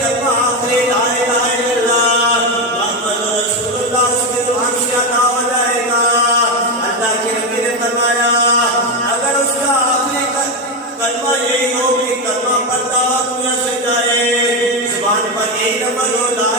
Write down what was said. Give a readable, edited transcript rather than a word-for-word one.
کلمہ آخری لا الہ الا اللہ محمد رسول اللہ اس کی زبان سے ادا ہو جائے گا. اللہ کے نبی نے فرمایا اگر اس کا آخری کلمہ یہی ہو کہ کلمہ پڑھتا دنیا سے جائے، زبان پر یہی لفظ ہو لا